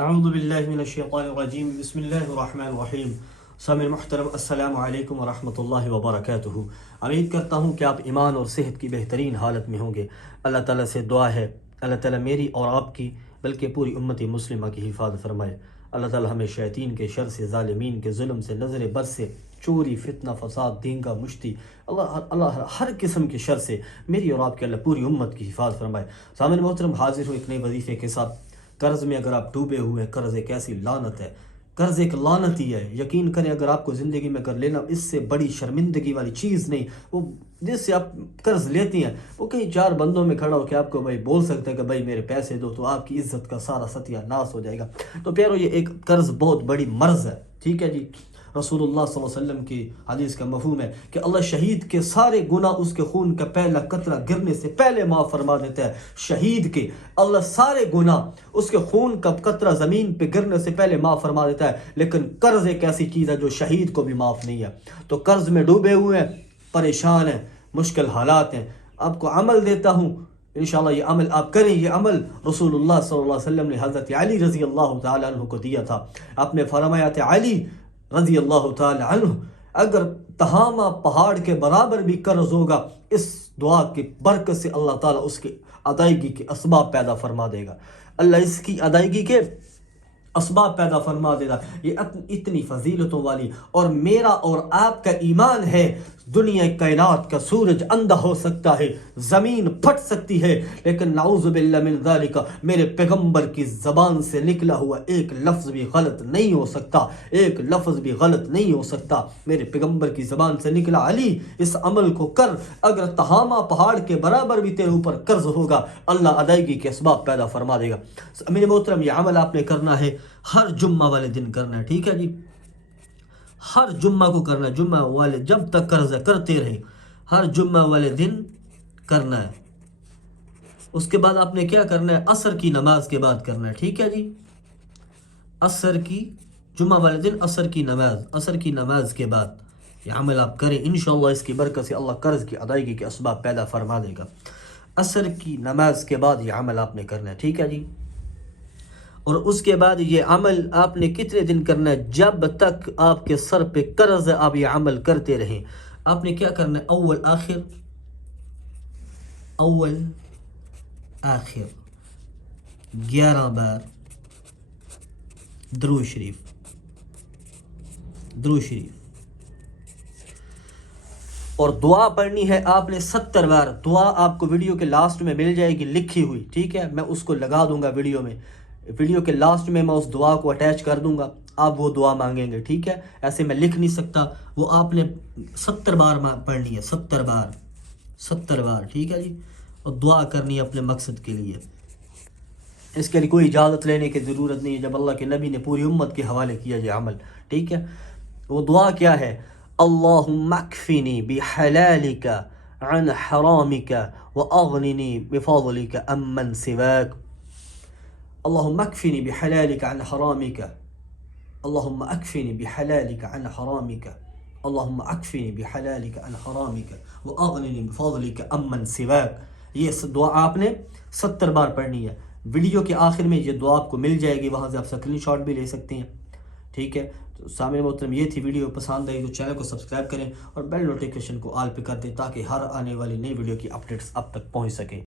اعوذ باللہ من الشیطان الرجیم بسم اللہ الرحمن الرحیم سامعین محترم السلام علیکم ورحمۃ اللہ وبرکاتہ۔ امید کرتا ہوں کہ آپ ایمان اور صحت کی بہترین حالت میں ہوں گے۔ اللہ تعالیٰ سے دعا ہے اللہ تعالیٰ میری اور آپ کی بلکہ پوری امت مسلمہ کی حفاظت فرمائے۔ اللہ تعالیٰ ہمیں شیاطین کے شر سے، ظالمین کے ظلم سے، نظر بد سے، چوری، فتنہ، فساد، دین کا مشتی، اللہ ہر قسم کے شر سے میری اور آپ کے اللہ پوری امت کی حفاظت فرمائے۔ سامعین محترم، حاضر ہوں ایک نئے وظیفے کے ساتھ۔ قرض میں اگر آپ ڈوبے ہوئے ہیں، قرض ایک ایسی لعنت ہے، قرض ایک لعنت ہی ہے۔ یقین کریں اگر آپ کو زندگی میں کر لینا اس سے بڑی شرمندگی والی چیز نہیں۔ وہ جس سے آپ قرض لیتی ہیں وہ کہیں چار بندوں میں کھڑا ہو کے آپ کو بھائی بول سکتا ہے کہ بھائی میرے پیسے دو، تو آپ کی عزت کا سارا ستیہ ناس ہو جائے گا۔ تو پیارو، یہ ایک قرض بہت بڑی مرض ہے، ٹھیک ہے جی۔ رسول اللہ صلی اللہ علیہ وسلم کی حدیث کا مفہوم ہے کہ اللہ شہید کے سارے گناہ اس کے خون کا پہلا قطرہ گرنے سے پہلے معاف فرما دیتا ہے۔ شہید کے اللہ سارے گناہ اس کے خون کا قطرہ زمین پہ گرنے سے پہلے معاف فرما دیتا ہے، لیکن قرض ایک ایسی چیز ہے جو شہید کو بھی معاف نہیں ہے۔ تو قرض میں ڈوبے ہوئے ہیں، پریشان ہیں، مشکل حالات ہیں، آپ کو عمل دیتا ہوں، انشاءاللہ یہ عمل آپ کریں۔ یہ عمل رسول اللہ صلی اللہ علیہ وسلم نے حضرت علی رضی اللہ تعالیٰ عنہ کو دیا تھا۔ آپ نے فرمایا تھا علی رضی اللہ تعالی عنہ، اگر تہامہ پہاڑ کے برابر بھی قرض ہوگا، اس دعا کی برکت سے اللہ تعالیٰ اس کی ادائیگی کے اسباب پیدا فرما دے گا۔ اللہ اس کی ادائیگی کے اسباب پیدا فرما دے گا۔ یہ اتنی فضیلتوں والی، اور میرا اور آپ کا ایمان ہے دنیا کائنات کا سورج اندھا ہو سکتا ہے، زمین پھٹ سکتی ہے، لیکن نعوذ باللہ من ذالک میرے پیغمبر کی زبان سے نکلا ہوا ایک لفظ بھی غلط نہیں ہو سکتا، ایک لفظ بھی غلط نہیں ہو سکتا۔ میرے پیغمبر کی زبان سے نکلا علی اس عمل کو کر، اگر تہامہ پہاڑ کے برابر بھی تیرے اوپر قرض ہوگا اللہ ادائیگی کے اسباب پیدا فرما دے گا۔ میرے محترم، یہ عمل آپ نے کرنا ہے، ہر جمعہ والے دن کرنا ہے، ٹھیک ہے جی۔ ہر جمعہ کو کرنا ہے، جمعہ والے جب تک قرض ہے کرتے رہیں، ہر جمعہ والے دن کرنا ہے۔ اس کے بعد آپ نے کیا کرنا ہے؟ عصر کی نماز کے بعد کرنا ہے، ٹھیک ہے جی۔ عصر کی، جمعہ والے دن عصر کی نماز کے بعد یہ عمل آپ کریں، انشاءاللہ اس کی برکت سے اللہ قرض کی ادائیگی کے اسباب پیدا فرما دے گا۔ عصر کی نماز کے بعد یہ عمل آپ نے کرنا ہے، ٹھیک ہے جی۔ اور اس کے بعد یہ عمل آپ نے کتنے دن کرنا ہے؟ جب تک آپ کے سر پہ قرض ہے آپ یہ عمل کرتے رہیں۔ آپ نے کیا کرنا ہے؟ اول آخر 11 بار درود شریف، اور دعا پڑھنی ہے آپ نے 70 بار۔ دعا آپ کو ویڈیو کے لاسٹ میں مل جائے گی لکھی ہوئی، ٹھیک ہے، میں اس کو لگا دوں گا ویڈیو کے لاسٹ میں میں اس دعا کو اٹیچ کر دوں گا، آپ وہ دعا مانگیں گے، ٹھیک ہے۔ ایسے میں لکھ نہیں سکتا، وہ آپ نے 70 بار پڑھنی ہے، 70 بار، ٹھیک ہے جی۔ اور دعا کرنی ہے اپنے مقصد کے لیے۔ اس کے لیے کوئی اجازت لینے کی ضرورت نہیں ہے، جب اللہ کے نبی نے پوری امت کے حوالے کیا یہ عمل، ٹھیک ہے۔ وہ دعا کیا ہے؟ اللہم اکفنی بحلالک عن حرامک واغننی بفضلک عمن سواک۔ اللہم اکفنی بحلالک عن حرامک، اللہم اکفنی بحلالک عن حرامک، اللہم اکفنی بحلالک عن حرامک واغننی بفضلک عمن سواک۔ یہ دعا آپ نے 70 بار پڑھنی ہے۔ ویڈیو کے آخر میں یہ دعا آپ کو مل جائے گی، وہاں سے آپ اسکرین شاٹ بھی لے سکتے ہیں، ٹھیک ہے۔ تو سامعین محترم، یہ تھی ویڈیو، پسند آئی تو چینل کو سبسکرائب کریں اور بیل نوٹیفیکیشن کو آل پہ کر دیں تاکہ ہر آنے والی نئی ویڈیو کی اپڈیٹس اب تک پہنچ سکیں۔